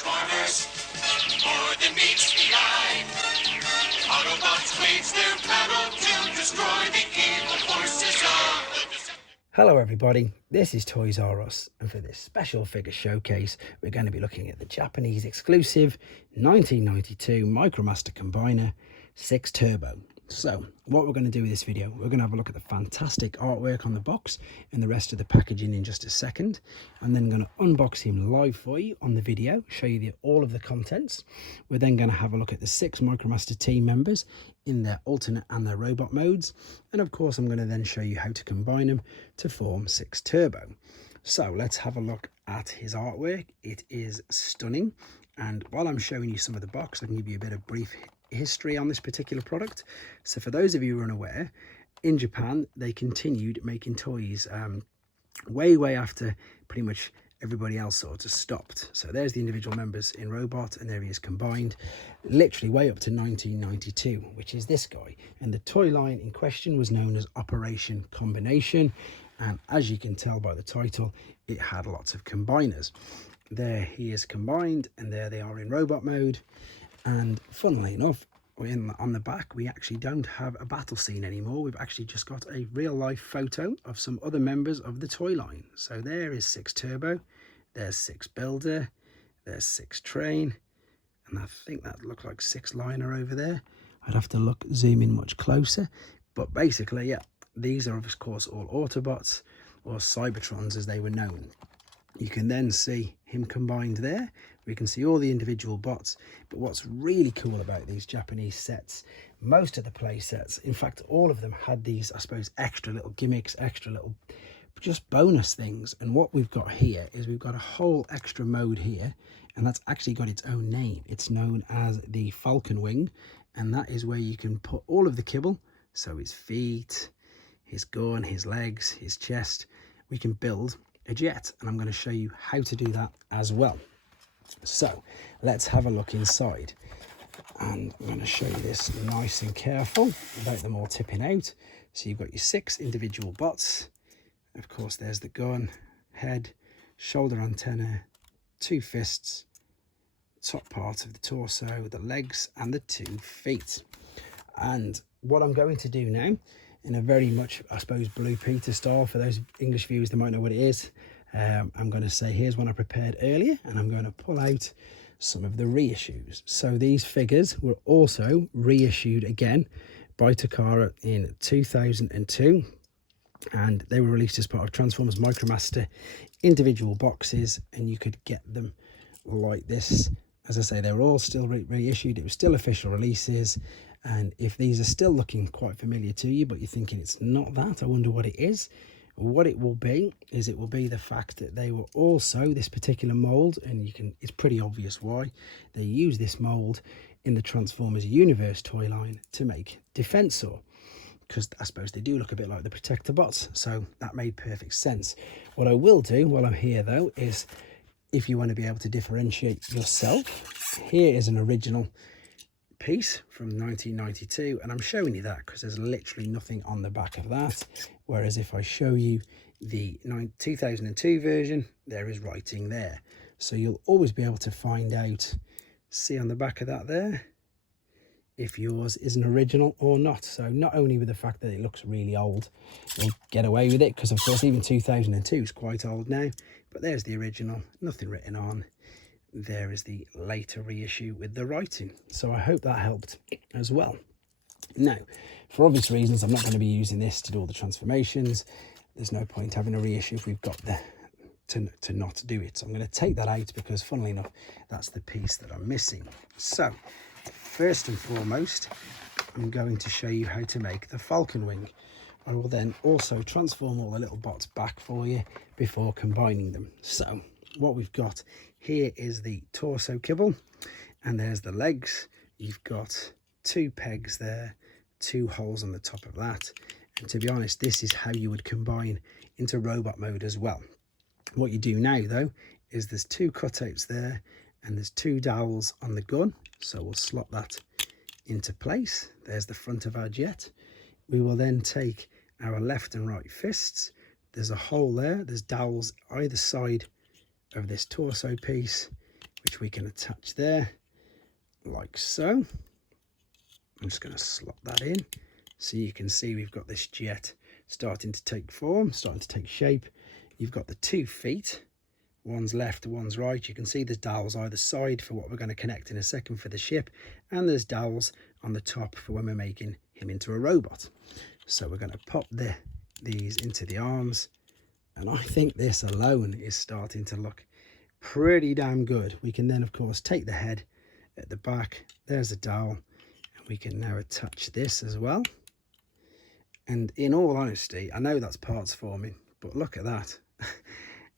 Transformers, more than meets the eye. Autobots wage their battle to destroy the evil forces of the Hello everybody, this is Toys R Us, and for this special figure showcase we're going to be looking at the Japanese exclusive 1992 Micromaster Combiner Sixturbo. So what we're going to do with this video, we're going to have a look at the fantastic artwork on the box and the rest of the packaging in just a second. I'm then going to unbox him live for you on the video, show you all of the contents. We're then going to have a look at the 6 Micromaster team members in their alternate and their robot modes, and of course I'm going to then show you how to combine them to form Sixturbo. So let's have a look at his artwork. It is stunning, and while I'm showing you some of the box, I can give you a bit of brief history on this particular product. So for those of you who are unaware, in Japan they continued making toys way after pretty much everybody else sort of stopped. So there's the individual members in robot, and there he is combined, literally way up to 1992, which is this guy. And the toy line in question was known as Operation Combination, and as you can tell by the title, it had lots of combiners. There he is combined, and there they are in robot mode. And funnily enough, on the back we actually don't have a battle scene anymore. We've actually just got a real life photo of some other members of the toy line. So there is Sixturbo, there's Six Builder, there's Six Train, and I think that looks like Six Liner over there. I'd have to zoom in much closer, but basically, yeah, these are of course all Autobots, or Cybertrons as they were known. You can then see him combined there. We can see all the individual bots, but what's really cool about these Japanese sets, most of the play sets, in fact all of them, had these, I suppose, extra little gimmicks, extra little just bonus things. And what we've got here is we've got a whole extra mode here, and that's actually got its own name. It's known as the Falcon wing, and that is where you can put all of the kibble, so his feet, his gun, his legs, his chest. We can build a jet, and I'm going to show you how to do that as well. So let's have a look inside, and I'm going to show you this nice and careful without them all tipping out. So you've got your 6 individual bots. Of course there's the gun, head, shoulder antenna, 2 fists, top part of the torso, the legs, and the 2 feet. And what I'm going to do now, in a very much, I suppose, Blue Peter style, for those English viewers that might know what it is, I'm going to say here's one I prepared earlier, and I'm going to pull out some of the reissues. So these figures were also reissued again by Takara in 2002, and they were released as part of Transformers Micromaster individual boxes, and you could get them like this. As I say, they were all still reissued. It was still official releases. And if these are still looking quite familiar to you, but you're thinking it's not that, I wonder what it is. What it will be is, it will be the fact that they were also this particular mold, and it's pretty obvious why they use this mold in the Transformers Universe toy line to make Defensor, because I suppose they do look a bit like the Protector bots, so that made perfect sense. What I will do while I'm here though is, if you want to be able to differentiate yourself, here is an original piece from 1992, and I'm showing you that because there's literally nothing on the back of that, whereas if I show you the 2002 version, there is writing there, so you'll always be able to find out, see on the back of that there, if yours is an original or not. So not only with the fact that it looks really old, we'll get away with it, because of course even 2002 is quite old now, but there's the original, nothing written on. There is the later reissue with the writing. So I hope that helped as well. Now, for obvious reasons, I'm not going to be using this to do all the transformations. There's no point having a reissue if we've got to not do it. So I'm going to take that out, because funnily enough, that's the piece that I'm missing. So first and foremost, I'm going to show you how to make the Falcon wing. I will then also transform all the little bots back for you before combining them. So what we've got here is the torso kibble, and there's the legs. You've got 2 pegs there, 2 holes on the top of that, and to be honest, this is how you would combine into robot mode as well. What you do now though is there's 2 cutouts there, and there's 2 dowels on the gun, so we'll slot that into place. There's the front of our jet. We will then take our left and right fists. There's a hole there, there's dowels either side of this torso piece, which we can attach there, like so. I'm just going to slot that in. So you can see we've got this jet starting to take form, starting to take shape. You've got the 2 feet, one's left, one's right. You can see there's dowels either side for what we're going to connect in a second for the ship, and there's dowels on the top for when we're making him into a robot. So we're going to pop these into the arms, and I think this alone is starting to look pretty damn good. We can then of course take the head at the back, there's a dowel, and we can now attach this as well. And in all honesty, I know that's parts forming, but look at that.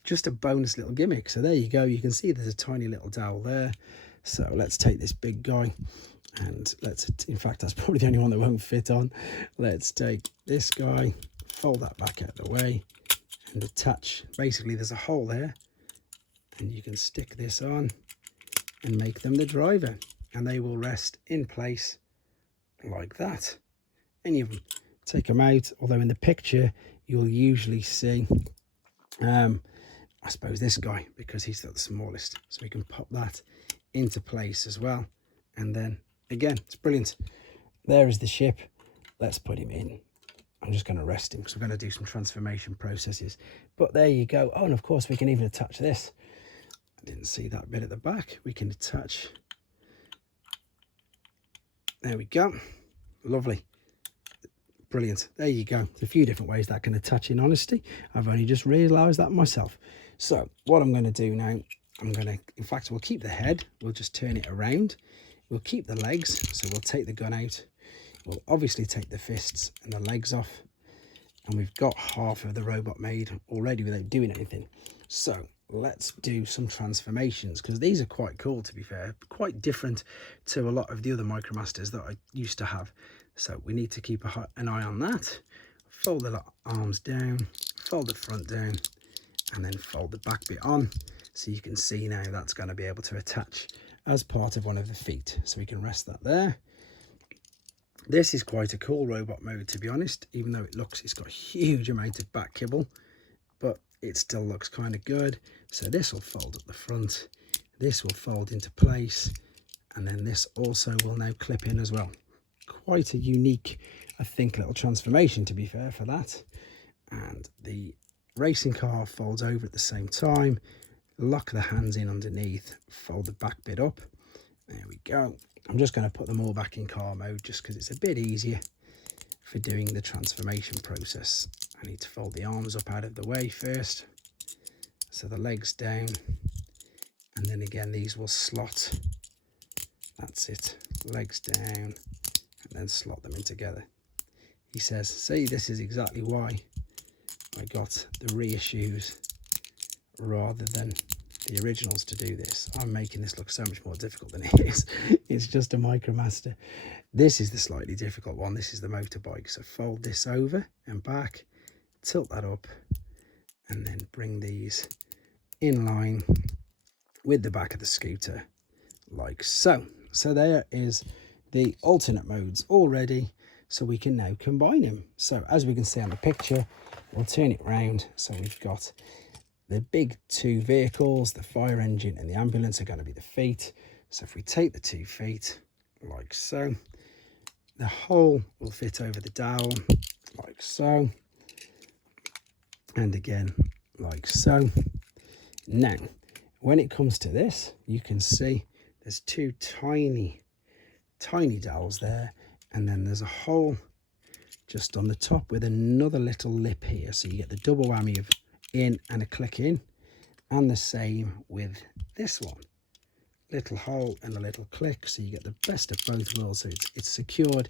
Just a bonus little gimmick. So there you go. You can see there's a tiny little dowel there. So let's take this big guy and in fact, that's probably the only one that won't fit on. Let's take this guy, fold that back out of the way and attach. Basically, there's a hole there and you can stick this on and make them the driver, and they will rest in place like that. Any of them. Take them out, although in the picture you'll usually see I suppose this guy, because he's the smallest, so we can pop that into place as well. And then again, it's brilliant. There is the ship. Let's put him in. I'm just going to rest him because we're going to do some transformation processes, but there you go. Oh, and of course we can even attach this. I didn't see that bit at the back. We can attach. There we go. Lovely. Brilliant. There you go. There's a few different ways that can attach, in honesty. I've only just realised that myself. So what I'm going to do now, in fact, we'll keep the head. We'll just turn it around. We'll keep the legs. So we'll take the gun out. We'll obviously take the fists and the legs off. And we've got half of the robot made already without doing anything. So let's do some transformations, because these are quite cool, to be fair. Quite different to a lot of the other Micromasters that I used to have. So we need to keep an eye on that. Fold the arms down, fold the front down, and then fold the back bit on. So you can see now that's going to be able to attach as part of one of the feet. So we can rest that there. This is quite a cool robot mode, to be honest, even though it's got a huge amount of back kibble, but it still looks kind of good. So this will fold at the front, this will fold into place, and then this also will now clip in as well. Quite a unique, I think, little transformation, to be fair, for that. And the racing car folds over at the same time. Lock the hands in underneath, fold the back bit up. There we go. I'm just going to put them all back in car mode just because it's a bit easier for doing the transformation process. I need to fold the arms up out of the way first. So the legs down. And then again, these will slot. That's it. Legs down. And then slot them in together. He says, see, this is exactly why I got the reissues rather than the originals to do this. I'm making this look so much more difficult than it is. It's just a Micromaster. This is the slightly difficult one. This is the motorbike. So fold this over and back, tilt that up, and then bring these in line with the back of the scooter, like so. So there is the alternate modes all ready, so we can now combine them. So as we can see on the picture, we'll turn it round. So we've got the big 2 vehicles, the fire engine and the ambulance are going to be the feet. So if we take the 2 feet like so, the hole will fit over the dowel like so, and again like so. Now when it comes to this, you can see there's 2 tiny dowels there, and then there's a hole just on the top with another little lip here, so you get the double whammy of in and a click in, and the same with this one, little hole and a little click, so you get the best of both worlds. So it's secured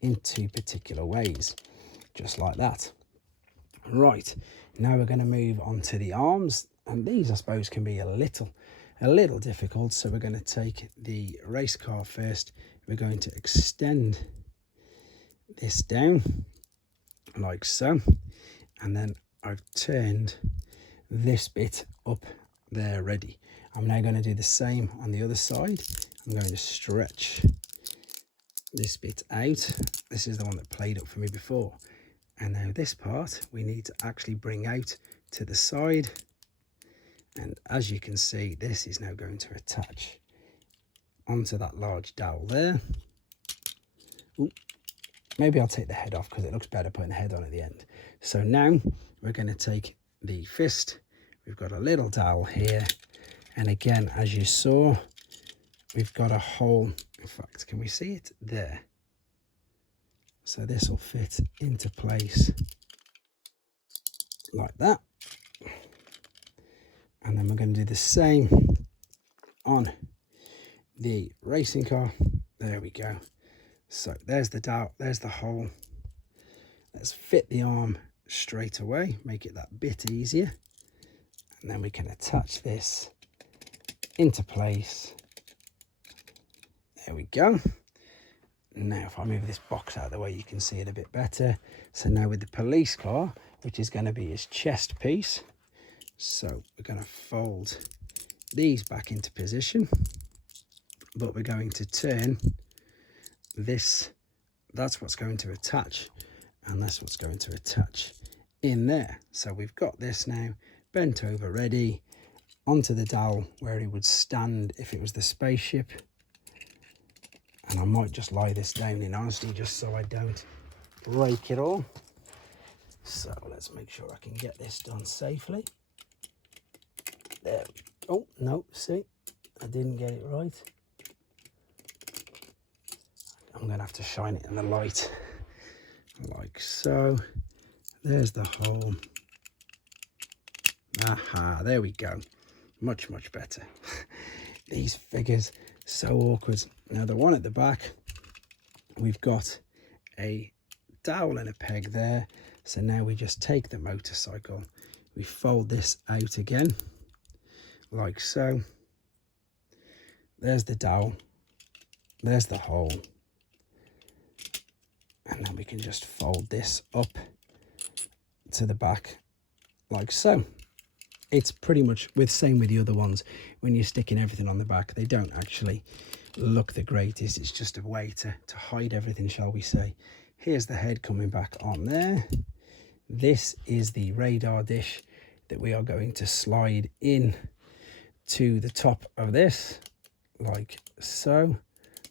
in 2 particular ways, just like that. Right, now we're going to move on to the arms, and these I suppose can be a little difficult. So we're going to take the race car first. We're going to extend this down like so, and then I've turned this bit up there ready. I'm now going to do the same on the other side. I'm going to stretch this bit out. This is the one that played up for me before, and now this part we need to actually bring out to the side, And as you can see, this is now going to attach onto that large dowel there. Ooh, maybe I'll take the head off because it looks better putting the head on at the end. So now we're going to take the fist. We've got a little dowel here. And again, as you saw, we've got a hole. In fact, can we see it there? So this will fit into place like that. And then we're going to do the same on the racing car. There we go. So there's the dowel, there's the hole. Let's fit the arm straight away, make it that bit easier. And then we can attach this into place. There we go. Now if I move this box out of the way, you can see it a bit better. So now with the police car, which is going to be his chest piece, so we're going to fold these back into position, but we're going to turn this. That's what's going to attach, and that's what's going to attach in there. So we've got this now bent over, ready onto the dowel where he would stand if it was the spaceship. And I might just lie this down in honesty just so I don't break it all. So let's make sure I can get this done safely. There we go. Oh no, see, I didn't get it right. I'm gonna have to shine it in the light like so. There's the hole. Aha, there we go. Much better. These figures, so awkward. Now the one at the back, we've got a dowel and a peg there. So now we just take the motorcycle, we fold this out again like so. There's the dowel, there's the hole, and then we can just fold this up to the back like so. It's pretty much with same with the other ones. When you're sticking everything on the back, they don't actually look the greatest. It's just a way to hide everything, shall we say. Here's the head coming back on there. This is the radar dish that we are going to slide in to the top of this like so.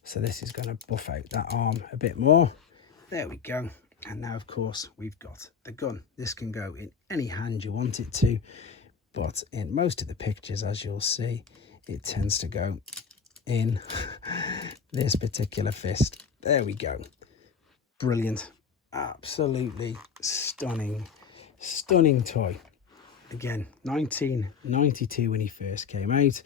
So this is going to buff out that arm a bit more. There we go. And now of course we've got the gun. This can go in any hand you want it to, but in most of the pictures, as you'll see, it tends to go in this particular fist. There we go. Brilliant. Absolutely stunning toy. Again, 1992 when he first came out.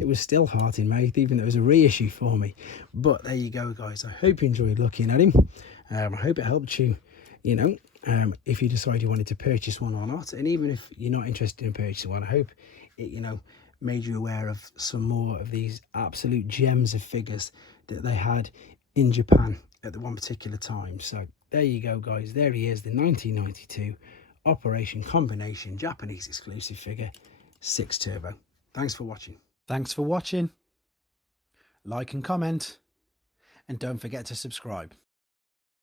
It was still hard in mouth, even though it was a reissue for me. But there you go, guys. I hope you enjoyed looking at him. I hope it helped you, if you decide you wanted to purchase one or not. And even if you're not interested in purchasing one, I hope it, made you aware of some more of these absolute gems of figures that they had in Japan at the one particular time. So there you go, guys. There he is, the 1992 Operation Combination Japanese exclusive figure, Sixturbo. Thanks for watching. Thanks for watching. Like and comment, and don't forget to subscribe.